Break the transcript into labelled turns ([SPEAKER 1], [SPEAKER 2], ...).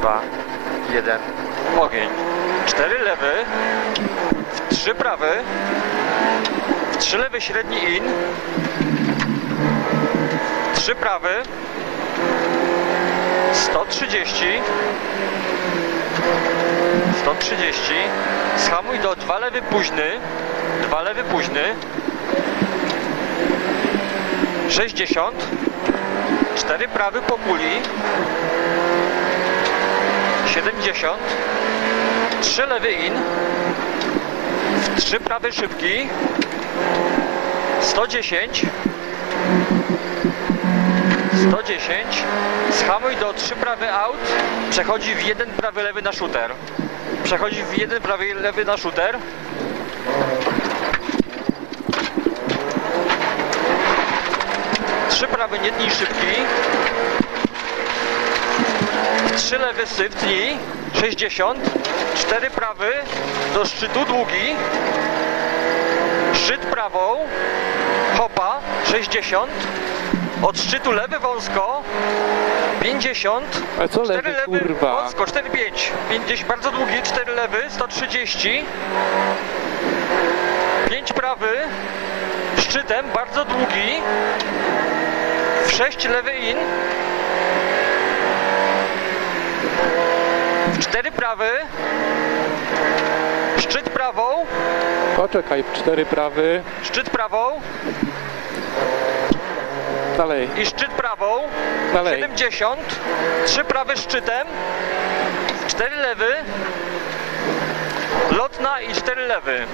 [SPEAKER 1] 2, 1, ogień. 4 lewy, w 3 prawy, w 3 lewy średni in, 3 prawy, 130, 130, schamuj do 2 lewy późny, 2 lewy późny, 60, 4 prawy po kuli, 70, 3 lewy in, 3 prawy szybki, 110, 110, schamuj do 3 prawy out, przechodzi w jeden prawy lewy na shooter. Przechodzi w jeden prawy lewy na shooter. Trzy prawy nie tnij szybki. Trzy lewy syf tnij. 60. Cztery prawy do szczytu długi. Szczyt prawą. Hopa 60. Od szczytu lewy wąsko. 50.
[SPEAKER 2] Ale co
[SPEAKER 1] Cztery
[SPEAKER 2] lewy,
[SPEAKER 1] lewy,
[SPEAKER 2] kurwa?
[SPEAKER 1] wąsko, 4-5, 50, bardzo długi, 4 lewy, 130, 5 prawy, szczytem, bardzo długi, w 6 lewy in, 4 prawy, szczyt prawą,
[SPEAKER 2] Poczekaj, cztery prawy.
[SPEAKER 1] szczyt prawą
[SPEAKER 2] Dalej,
[SPEAKER 1] i szczyt prawą,
[SPEAKER 2] dalej.
[SPEAKER 1] 70, 3 prawy szczytem, 4 lewy, lotna i 4 lewy.